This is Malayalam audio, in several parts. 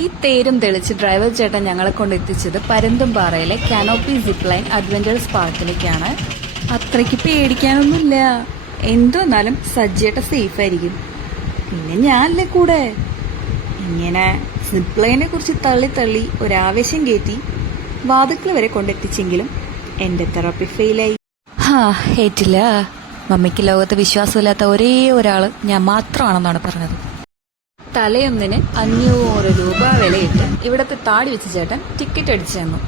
ഈ തേരും തെളിച്ച് ഡ്രൈവർ ചേട്ടൻ ഞങ്ങളെ കൊണ്ട് എത്തിച്ചത് പരുന്തുംപാറയിലെ കാനോപ്പി സിപ്പ് ലൈൻ അഡ്വഞ്ചറസ് പാർക്കിലേക്കാണ്. അത്രയ്ക്ക് പേടിക്കാനൊന്നുമില്ല. എന്തെന്നാലും സജ്ജേട്ട സേഫ് ആയിരിക്കും. പിന്നെ ഞാനല്ലേ കൂടെ. ഇങ്ങനെ സിപ്പ് ലൈനെ കുറിച്ച് തള്ളി തള്ളി ഒരാവേശം കയറ്റി വാതുക്കൾ വരെ കൊണ്ടെത്തിച്ചെങ്കിലും എന്റെ തെറാപ്പി ഫെയിലായി. ഏറ്റില്ല. മമ്മിക്ക് ലോകത്ത് വിശ്വാസമില്ലാത്ത ഒരേ ഒരാള് ഞാൻ മാത്രമാണെന്നാണ് പറഞ്ഞത്. തലയൊന്നിന് 500 രൂപ വിലയിട്ട് ഇവിടത്തെ താടി വെച്ച് ചേട്ടൻ ടിക്കറ്റ് അടിച്ചു തന്നു.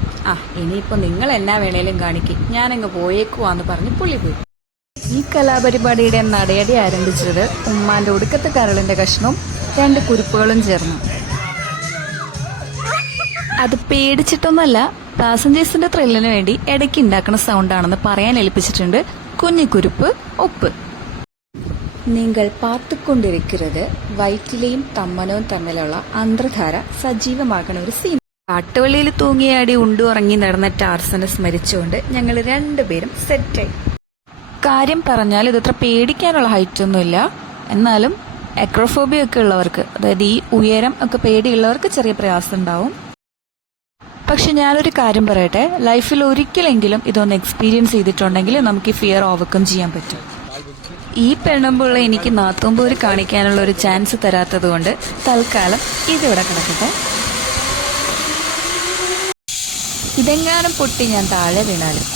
ഇനിയിപ്പോ നിങ്ങൾ എന്നാ വേണേലും കാണിക്ക്, ഞാനങ്ങ് പോയേക്കുവാന്ന് പറഞ്ഞ് പുള്ളി പോയി. ഈ കലാപരിപാടിയുടെ നടയടി ആരംഭിച്ചത് ഉമ്മാന്റെ ഒടുക്കത്തെ കരളിന്റെ കഷ്ണവും 2 കുരുപ്പുകളും ചേർന്നു. അത് പേടിച്ചിട്ടൊന്നല്ല, പാസഞ്ചേഴ്സിന്റെ ത്രില്ലിന് വേണ്ടി ഇടയ്ക്ക് ഉണ്ടാക്കുന്ന സൗണ്ടാണെന്ന് പറയാൻ ഏൽപ്പിച്ചിട്ടുണ്ട്. കുഞ്ഞിക്കുരുപ്പ് ഉപ്പ്. നിങ്ങൾ പാത്തുകൊണ്ടിരിക്കുന്നത് വൈറ്റിലയും തമ്മനവും തമ്മിലുള്ള അന്തർധാര സജീവമാക്കണ ഒരു സീൻ. കാട്ടുവള്ളിയിൽ തൂങ്ങിയാടി ഉറങ്ങി നടന്ന ടാർസനെ സ്മരിച്ചുകൊണ്ട് ഞങ്ങൾ 2 പേരും സെറ്റായി. കാര്യം പറഞ്ഞാൽ ഇതത്ര പേടിക്കാനുള്ള ഹൈറ്റ് ഒന്നുമില്ല. എന്നാലും അക്രോഫോബിയ ഒക്കെ ഉള്ളവർക്ക്, അതായത് ഈ ഉയരം ഒക്കെ പേടിയുള്ളവർക്ക് ചെറിയ പ്രയാസം ഉണ്ടാവും. പക്ഷെ ഞാനൊരു കാര്യം പറയട്ടെ, ലൈഫിൽ ഒരിക്കലെങ്കിലും ഇതൊന്ന് എക്സ്പീരിയൻസ് ചെയ്തിട്ടുണ്ടെങ്കിൽ നമുക്ക് ഈ ഫിയർ ഓവർകം ചെയ്യാൻ പറ്റും. ഈ പെണ്ണുമ്പോൾ എനിക്ക് നാത്തുമ്പോര് കാണിക്കാനുള്ള ഒരു ചാൻസ് തരാത്തത് കൊണ്ട് തൽക്കാലം ഇതിവിടെ കിടക്കട്ടെ. ഇതെങ്ങാനും പൊട്ടി ഞാൻ താഴെ വീണാലും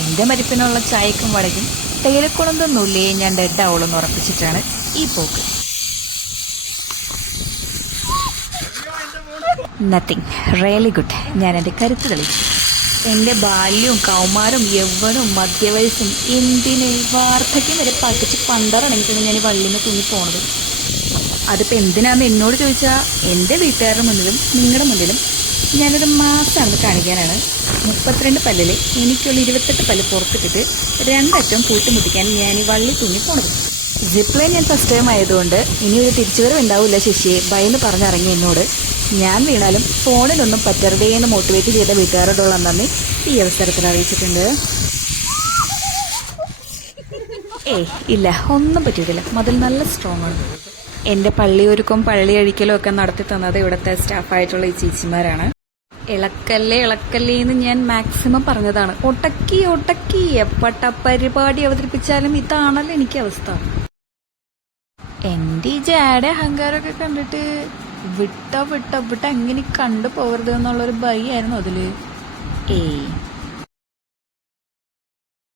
എന്റെ മരിപ്പിനുള്ള ചായക്കും വടക്കും തേയിലക്കുളന്തൊന്നുമില്ലേ ഞാൻ ഡെഡ് ആവുള്ളെന്ന് ഉറപ്പിച്ചിട്ടാണ് ഈ പോക്ക്. Nothing really good. ഞാൻ എന്റെ കരുത്ത് തെളിയിച്ചു. എന്റെ ബാല്യവും കൗമാരവും യൗവനവും മധ്യവയസ്സും എന്തിന് വാർദ്ധക്യം വരെ പകച്ച് പണ്ടറടങ്ങിയിട്ടാണ് ഞാൻ ഈ വള്ളിന്ന് തുന്നിപ്പോണത്. അതിപ്പോ എന്തിനാന്ന് എന്നോട് ചോദിച്ചാൽ എന്റെ വീട്ടുകാരുടെ മുന്നിലും നിങ്ങളുടെ മുന്നിലും ഞാനൊരു മാസമാണെന്ന് കാണിക്കാനാണ്. 32 പല്ലില് എനിക്കുള്ള 28 പല്ല് പുറത്തിട്ടിട്ട് 2 അറ്റവും കൂട്ടിമുട്ടിക്കാൻ ഞാൻ ഈ വള്ളി തുന്നിപ്പോണത്. സിപ്പ് ലൈൻ ഞാൻ ഫസ്റ്റ് ടൈം ആയതുകൊണ്ട് ഇനി ഒരു തിരിച്ചുവരവ് ഉണ്ടാവില്ല ശശിയെ ഭയന്ന് പറഞ്ഞിറങ്ങി എന്നോട്. ഞാൻ വീണാലും ഫോണിലൊന്നും പറ്റരുതേ എന്ന് മോട്ടിവേറ്റ് ചെയ്ത വീട്ടുകാരോടുള്ള നന്ദി ഈ അവസരത്തിൽ അറിയിച്ചിട്ടുണ്ട്. ഇല്ല, ഒന്നും പറ്റിയിട്ടില്ല. മതിൽ നല്ല സ്ട്രോങ് ആണ്. എന്റെ പള്ളിയൊരുക്കും പള്ളി അഴിക്കലും ഒക്കെ നടത്തി തന്നത് ഇവിടുത്തെ സ്റ്റാഫായിട്ടുള്ള ഈ ചേച്ചിമാരാണ്. ഇളക്കല്ലേ ഇളക്കല്ലേ എന്ന് ഞാൻ മാക്സിമം പറഞ്ഞതാണ്. ഒട്ടക്കി എപ്പട്ട പരിപാടി അവതരിപ്പിച്ചാലും ഇതാണല്ലോ എനിക്ക് അവസ്ഥ. എന്റെ ഈ ജാടെ അഹങ്കാരമൊക്കെ കണ്ടിട്ട് വിട്ട എങ്ങനെ കണ്ടു പോകരുത് എന്നുള്ളൊരു ഭയമായിരുന്നു അതില്.